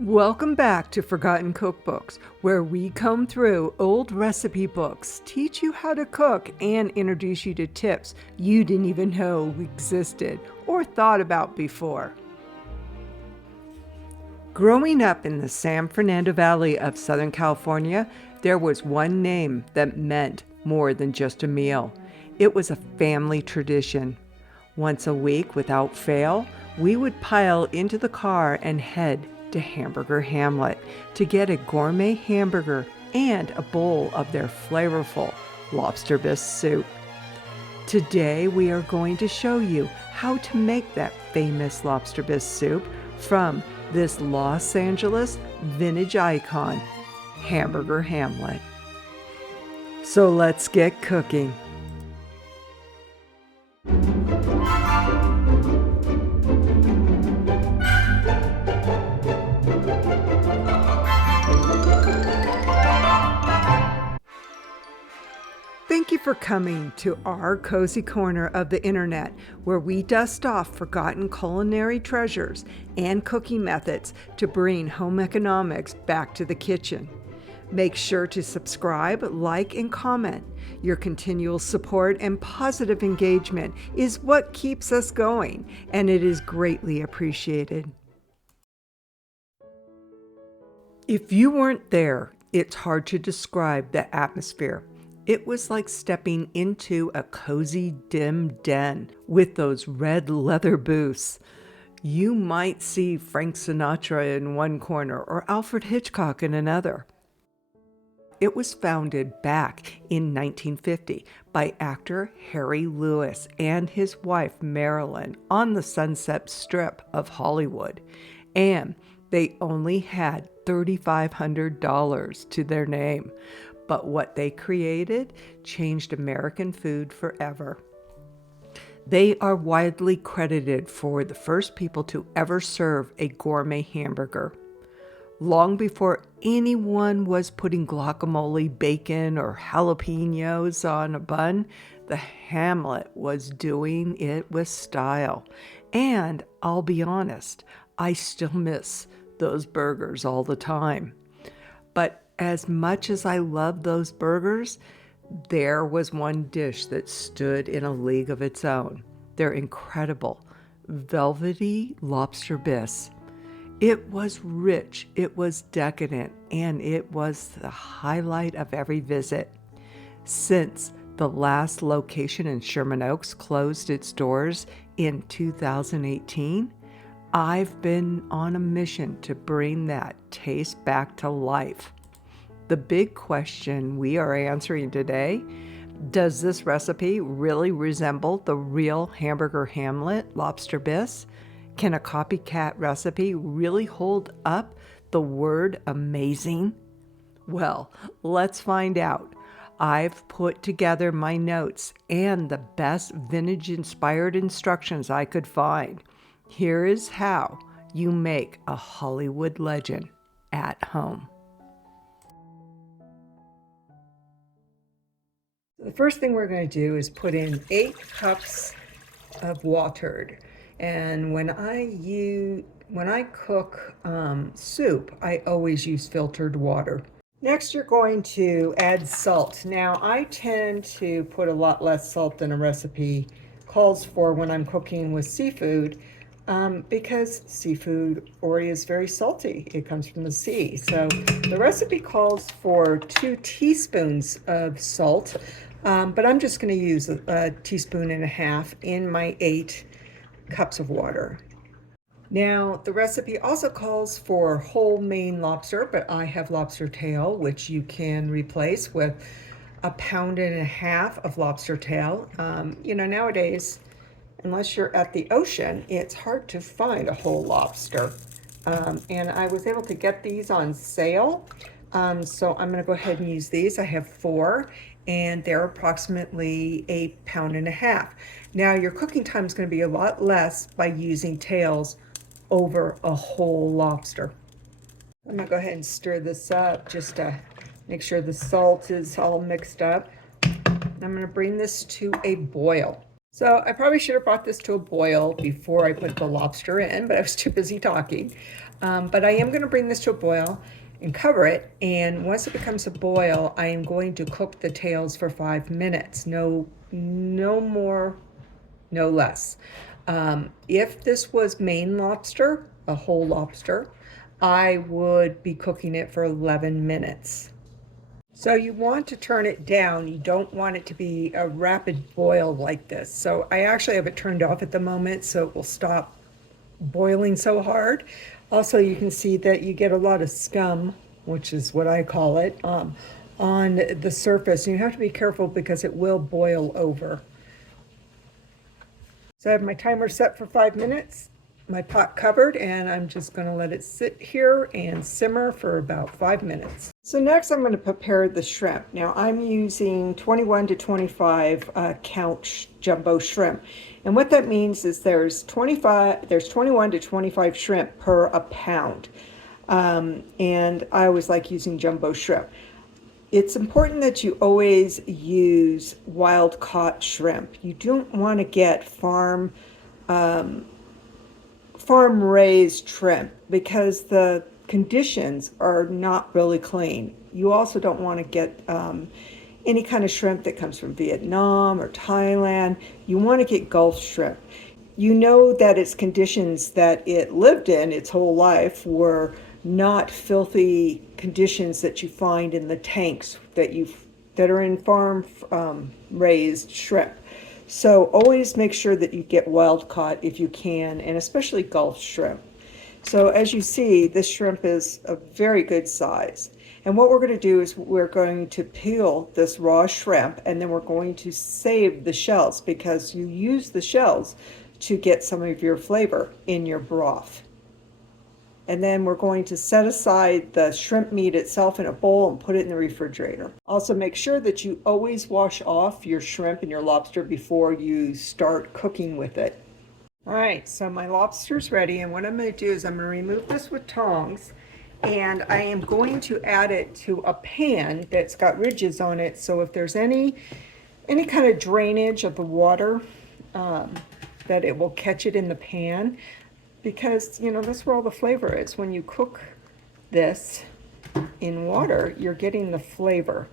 Welcome back to Forgotten Cookbooks, where we comb through old recipe books, teach you how to cook, and introduce you to tips you didn't even know existed or thought about before. Growing up in the San Fernando Valley of Southern California, there was one name that meant more than just a meal. It was a family tradition. Once a week, without fail, we would pile into the car and head to Hamburger Hamlet to get a gourmet hamburger and a bowl of their flavorful Lobster Bisque soup. Today we are going to show you how to make that famous Lobster Bisque soup from this Los Angeles vintage icon, Hamburger Hamlet. So let's get cooking. Thank you for coming to our cozy corner of the internet, where we dust off forgotten culinary treasures and cooking methods to bring home economics back to the kitchen. Make sure to subscribe, like, and comment. Your continual support and positive engagement is what keeps us going, and it is greatly appreciated. If you weren't there, it's hard to describe the atmosphere. It was like stepping into a cozy, dim den with those red leather booths. You might see Frank Sinatra in one corner or Alfred Hitchcock in another. It was founded back in 1950 by actor Harry Lewis and his wife Marilyn on the Sunset Strip of Hollywood, and they only had $3,500 to their name. But what they created changed American food forever. They are widely credited for the first people to ever serve a gourmet hamburger. Long before anyone was putting guacamole, bacon, or jalapenos on a bun, the Hamlet was doing it with style. And I'll be honest, I still miss those burgers all the time. But as much as I love those burgers, there was one dish that stood in a league of its own. Their incredible, velvety lobster bisque. It was rich, it was decadent, and it was the highlight of every visit. Since the last location in Sherman Oaks closed its doors in 2018, I've been on a mission to bring that taste back to life. The big question we are answering today: does this recipe really resemble the real Hamburger Hamlet Lobster Bisque? Can a copycat recipe really hold up the word amazing? Well, let's find out. I've put together my notes and the best vintage-inspired instructions I could find. Here is how you make a Hollywood legend at home. The first thing we're going to do is put in 8 cups of water. And when I cook soup, I always use filtered water. Next, you're going to add salt. Now, I tend to put a lot less salt than a recipe calls for when I'm cooking with seafood, because seafood already is very salty. It comes from the sea. So the recipe calls for 2 teaspoons of salt. But I'm just going to use a teaspoon and a half in my 8 cups of water. Now, the recipe also calls for whole Maine lobster, but I have lobster tail, which you can replace with 1.5 pounds of lobster tail. Nowadays, unless you're at the ocean, it's hard to find a whole lobster. And I was able to get these on sale. So I'm going to go ahead and use these. I have 4. And they're approximately 1.5 pounds. Now, your cooking time is going to be a lot less by using tails over a whole lobster. I'm going to go ahead and stir this up just to make sure the salt is all mixed up. I'm going to bring this to a boil. So I probably should have brought this to a boil before I put the lobster in, but I was too busy talking. But I am going to bring this to a boil and cover it. And once it becomes a boil, I am going to cook the tails for 5 minutes. No more, no less. If this was Maine lobster, a whole lobster, I would be cooking it for 11 minutes. So you want to turn it down. You don't want it to be a rapid boil like this. So I actually have it turned off at the moment so it will stop boiling so hard. Also, you can see that you get a lot of scum, which is what I call it, on the surface. And you have to be careful because it will boil over. So I have my timer set for 5 minutes, my pot covered, and I'm just going to let it sit here and simmer for about 5 minutes. So next I'm going to prepare the shrimp. Now I'm using 21 to 25 count jumbo shrimp. And what that means is there's 21 to 25 shrimp per a pound. And I always like using jumbo shrimp. It's important that you always use wild caught shrimp. You don't want to get farm raised shrimp because the conditions are not really clean. You also don't want to get any kind of shrimp that comes from Vietnam or Thailand. You want to get Gulf shrimp. You know that its conditions that it lived in its whole life were not filthy conditions that you find in the tanks that are in farm raised shrimp. So always make sure that you get wild caught if you can, and especially Gulf shrimp. So as you see, this shrimp is a very good size. And what we're going to do is we're going to peel this raw shrimp, and then we're going to save the shells because you use the shells to get some of your flavor in your broth. And then we're going to set aside the shrimp meat itself in a bowl and put it in the refrigerator. Also make sure that you always wash off your shrimp and your lobster before you start cooking with it. All right, so my lobster's ready, and what I'm going to do is I'm going to remove this with tongs, and I am going to add it to a pan that's got ridges on it, so if there's any kind of drainage of the water, that it will catch it in the pan. Because, you know, that's where all the flavor is. When you cook this in water, you're getting the flavor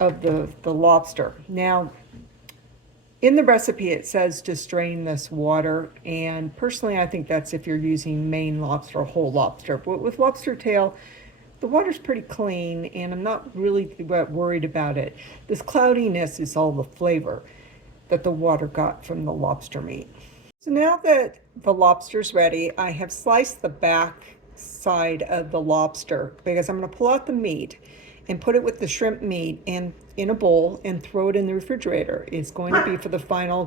of the lobster. Now, in the recipe, it says to strain this water. And personally, I think that's if you're using Maine lobster or whole lobster. But with lobster tail, the water's pretty clean, and I'm not really worried about it. This cloudiness is all the flavor that the water got from the lobster meat. So now that the lobster's ready, I have sliced the back side of the lobster because I'm going to pull out the meat and put it with the shrimp meat in a bowl and throw it in the refrigerator. It's going to be for the final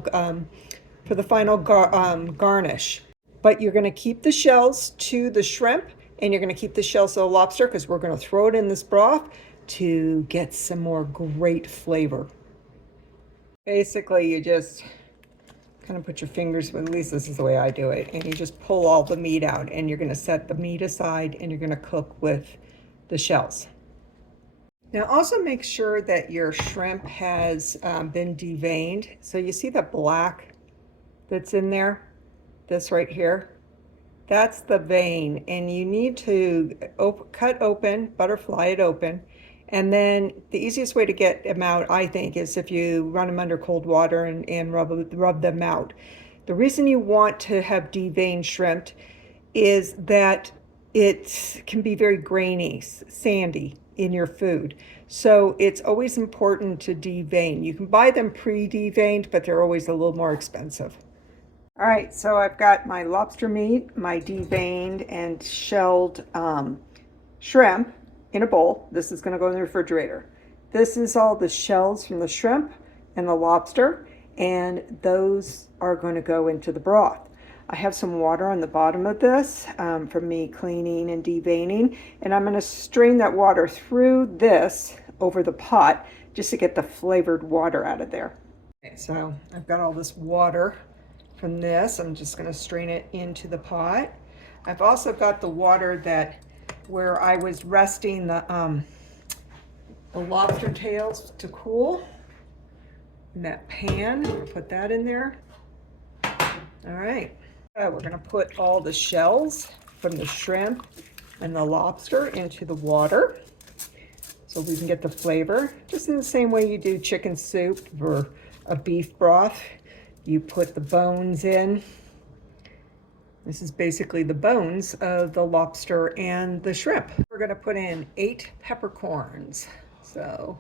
garnish. But you're going to keep the shells to the shrimp, and you're going to keep the shells to the lobster because we're going to throw it in this broth to get some more great flavor. Basically, you just kind of put your fingers, at least this is the way I do it, and you just pull all the meat out, and you're going to set the meat aside and you're going to cook with the shells. Now also make sure that your shrimp has been deveined. So you see the black that's in there, this right here, that's the vein, and you need to cut open, butterfly it open. And then the easiest way to get them out, I think, is if you run them under cold water and rub them out. The reason you want to have deveined shrimp is that it can be very grainy, sandy in your food. So it's always important to devein. You can buy them pre-deveined, but they're always a little more expensive. All right, so I've got my lobster meat, my deveined and shelled shrimp in a bowl. This is going to go in the refrigerator. This is all the shells from the shrimp and the lobster, and those are going to go into the broth. I have some water on the bottom of this from me cleaning and deveining, and I'm going to strain that water through this over the pot just to get the flavored water out of there. Okay, so I've got all this water from this. I'm just going to strain it into the pot. I've also got the water where I was resting the lobster tails to cool. in that pan. Put that in there. All right. We're going to put all the shells from the shrimp and the lobster into the water so we can get the flavor. Just in the same way you do chicken soup or a beef broth. You put the bones in. This is basically the bones of the lobster and the shrimp. We're going to put in 8 peppercorns. So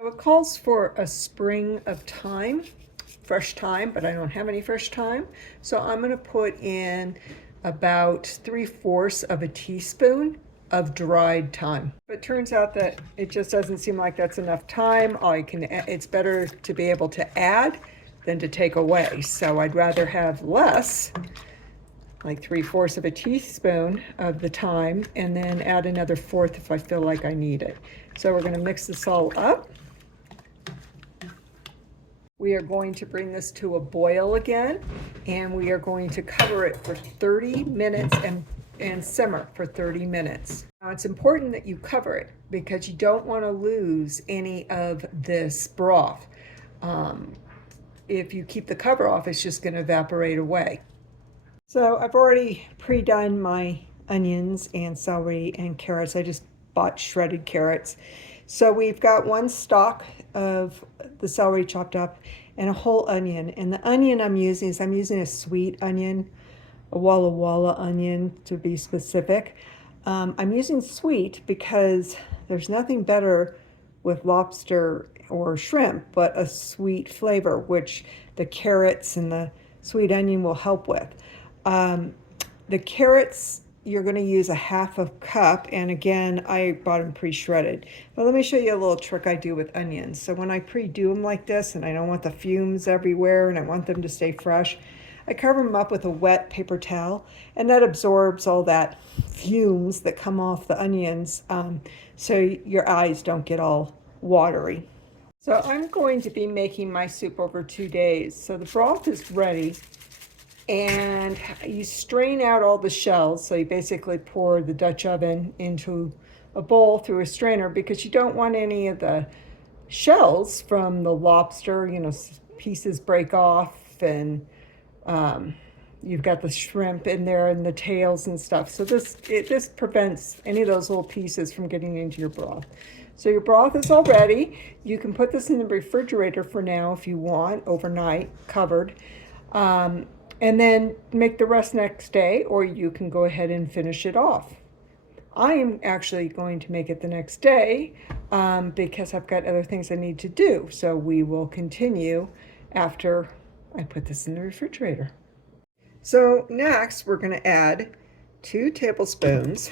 it calls for a spring of thyme, fresh thyme, but I don't have any fresh thyme. So I'm going to put in about 3/4 of a teaspoon of dried thyme. But it turns out that it just doesn't seem like that's enough thyme. It's better to be able to add than to take away. So I'd rather have less, like 3/4 of a teaspoon of the thyme, and then add another 1/4 if I feel like I need it. So we're going to mix this all up. We are going to bring this to a boil again, and we are going to cover it for 30 minutes and simmer for 30 minutes. Now it's important that you cover it because you don't want to lose any of this broth. If you keep the cover off, it's just going to evaporate away. So I've already pre-done my onions and celery and carrots. I just bought shredded carrots. So we've got 1 stalk of the celery chopped up and a whole onion. And the onion I'm using a sweet onion, a Walla Walla onion to be specific. I'm using sweet because there's nothing better with lobster or shrimp but a sweet flavor, which the carrots and the sweet onion will help with. The carrots, you're going to use a 1/2 cup, and again, I bought them pre-shredded. But let me show you a little trick I do with onions. So when I pre-do them like this, and I don't want the fumes everywhere, and I want them to stay fresh, I cover them up with a wet paper towel, and that absorbs all that fumes that come off the onions, so your eyes don't get all watery. So I'm going to be making my soup over 2 days. So the broth is ready, and you strain out all the shells. So you basically pour the Dutch oven into a bowl through a strainer because you don't want any of the shells from the lobster, pieces break off, and you've got the shrimp in there and the tails and stuff. So this prevents any of those little pieces from getting into your broth. So your broth is all ready. You can put this in the refrigerator for now if you want, overnight, covered. And then make the rest next day, or you can go ahead and finish it off. I am actually going to make it the next day because I've got other things I need to do. So we will continue after I put this in the refrigerator. So next we're going to add 2 tablespoons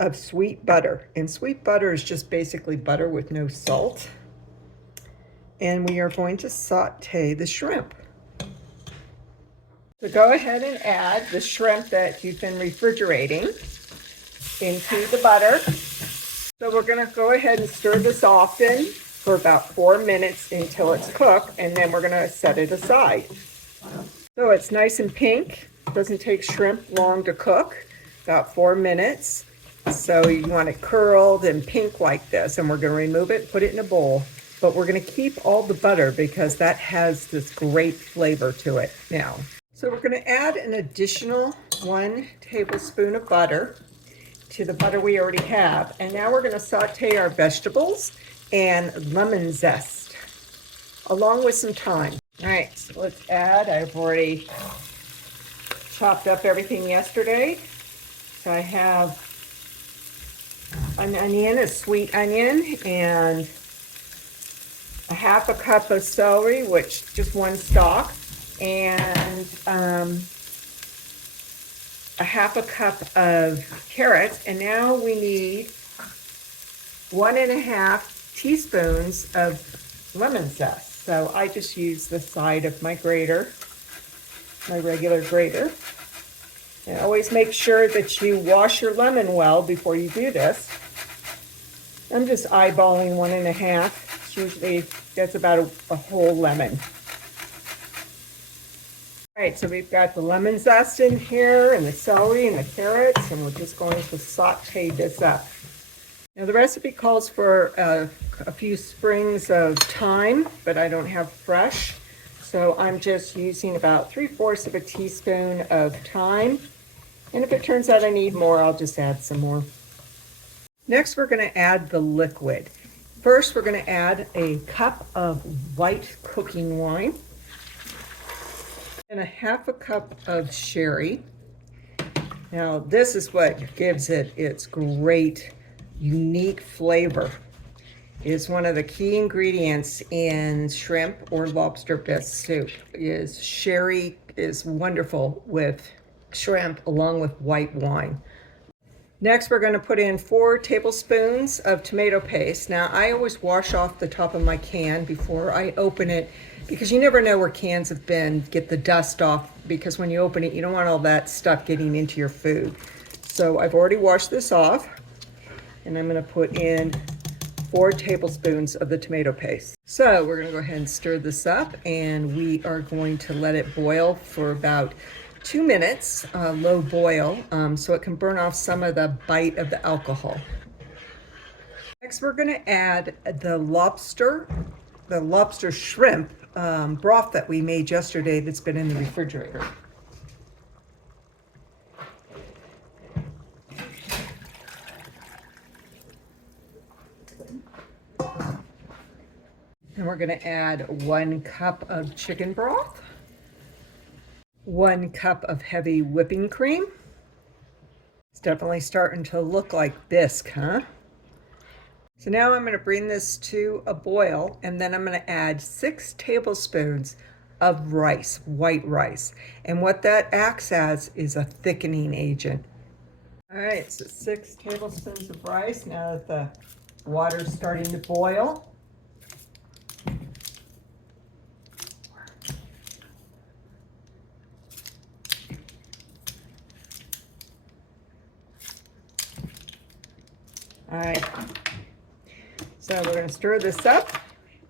of sweet butter. And sweet butter is just basically butter with no salt. And we are going to saute the shrimp. So go ahead and add the shrimp that you've been refrigerating into the butter. So we're going to go ahead and stir this often for about 4 minutes until it's cooked, and then we're going to set it aside. So it's nice and pink. It doesn't take shrimp long to cook, about 4 minutes. So you want it curled and pink like this, and we're going to remove it, put it in a bowl. But we're going to keep all the butter because that has this great flavor to it now. So we're going to add an additional 1 tablespoon of butter to the butter we already have. And now we're going to saute our vegetables and lemon zest along with some thyme. All right, so let's add. I've already chopped up everything yesterday. So I have an onion, a sweet onion, and a 1/2 cup of celery, which just 1 stalk, and a 1/2 cup of carrots. And now we need 1.5 teaspoons of lemon zest. So I just use the side of my grater, my regular grater. And always make sure that you wash your lemon well before you do this. I'm just eyeballing 1.5. Usually that's about a whole lemon. All right, so we've got the lemon zest in here and the celery and the carrots, and we're just going to saute this up. Now the recipe calls for a few sprigs of thyme, but I don't have fresh. So I'm just using about 3/4 of a teaspoon of thyme. And if it turns out I need more, I'll just add some more. Next, we're going to add the liquid. First, we're going to add a cup of white cooking wine and a 1/2 cup of sherry. Now, this is what gives it its great, unique flavor. Is one of the key ingredients in shrimp or lobster bisque soup. Is sherry is wonderful with shrimp along with white wine. Next, we're going to put in 4 tablespoons of tomato paste. Now, I always wash off the top of my can before I open it because you never know where cans have been. Get the dust off, because when you open it, you don't want all that stuff getting into your food. So I've already washed this off, and I'm going to put in 4 tablespoons of the tomato paste. So we're going to go ahead and stir this up, and we are going to let it boil for about 2 minutes, low boil, so it can burn off some of the bite of the alcohol. Next, we're going to add the lobster shrimp broth that we made yesterday that's been in the refrigerator. And we're going to add 1 cup of chicken broth, 1 cup of heavy whipping cream. It's definitely starting to look like bisque, huh? So now I'm going to bring this to a boil, and then I'm going to add 6 tablespoons of rice, white rice. And what that acts as is a thickening agent. All right, so 6 tablespoons of rice. Now that the water's starting to boil, all right, so we're going to stir this up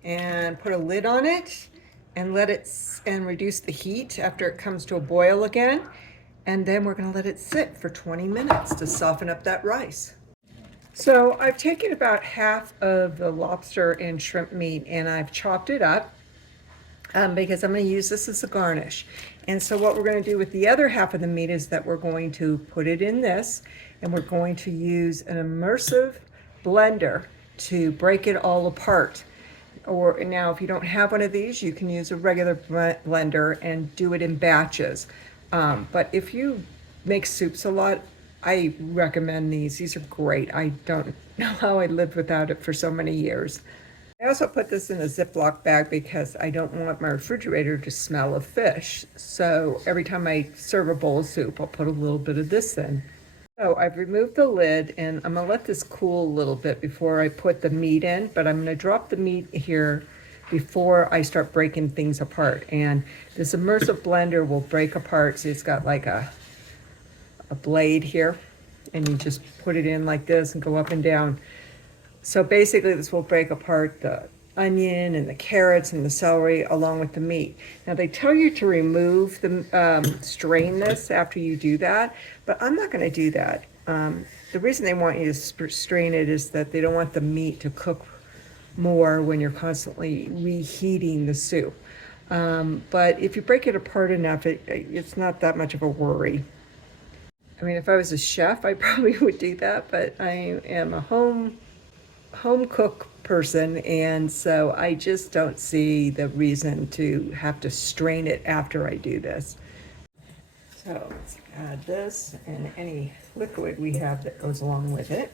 and put a lid on it and let it and reduce the heat after it comes to a boil again. And then we're going to let it sit for 20 minutes to soften up that rice. So I've taken about half of the lobster and shrimp meat and I've chopped it up because I'm going to use this as a garnish. And so what we're going to do with the other half of the meat is that we're going to put it in this, and we're going to use an immersive blender to break it all apart. Or now, if you don't have one of these, you can use a regular blender and do it in batches. But if you make soups a lot, I recommend these. These are great. I don't know how I lived without it for so many years. I also put this in a Ziploc bag because I don't want my refrigerator to smell of fish. So every time I serve a bowl of soup, I'll put a little bit of this in. So I've removed the lid, and I'm going to let this cool a little bit before I put the meat in, but I'm going to drop the meat here before I start breaking things apart. And this immersive blender will break apart. So it's got like a blade here, and you just put it in like this and go up and down. So basically this will break apart the onion and the carrots and the celery along with the meat. Now they tell you to remove the, strain this after you do that, but I'm not going to do that. The reason they want you to strain it is that they don't want the meat to cook more when you're constantly reheating the soup. But if you break it apart enough, it's not that much of a worry. I mean, if I was a chef, I probably would do that, but I am a home cook person, and so I just don't see the reason to have to strain it after I do this. So let's add this and any liquid we have that goes along with it,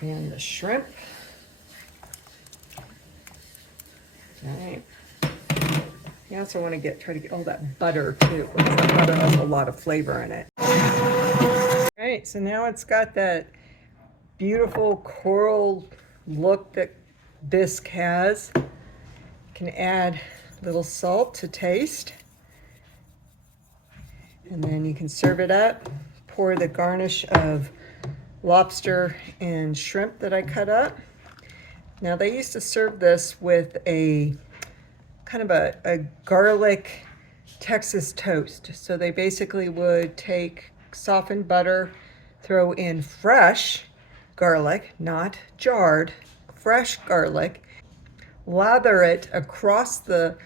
and the shrimp. Okay. You also want to try to get all that butter too, because the butter has a lot of flavor in it. All right, so now it's got that beautiful coral look that bisque has. You can add a little salt to taste, and then you can serve it up. Pour the garnish of lobster and shrimp that I cut up. Now they used to serve this with a kind of a garlic Texas toast. So they basically would take softened butter, throw in fresh garlic, not jarred, fresh garlic. Lather it across the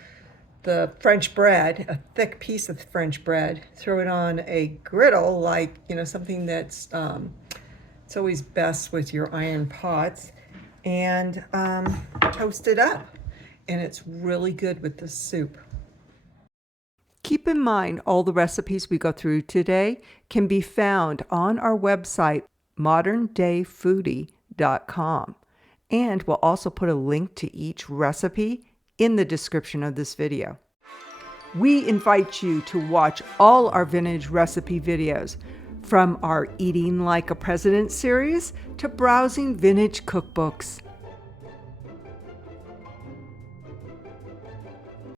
French bread, a thick piece of French bread. Throw it on a griddle, like, something that's, it's always best with your iron pots, and toast it up. And it's really good with the soup. Keep in mind, all the recipes we go through today can be found on our website, moderndayfoodie.com. And we'll also put a link to each recipe in the description of this video. We invite you to watch all our vintage recipe videos, from our Eating Like a President series to browsing vintage cookbooks.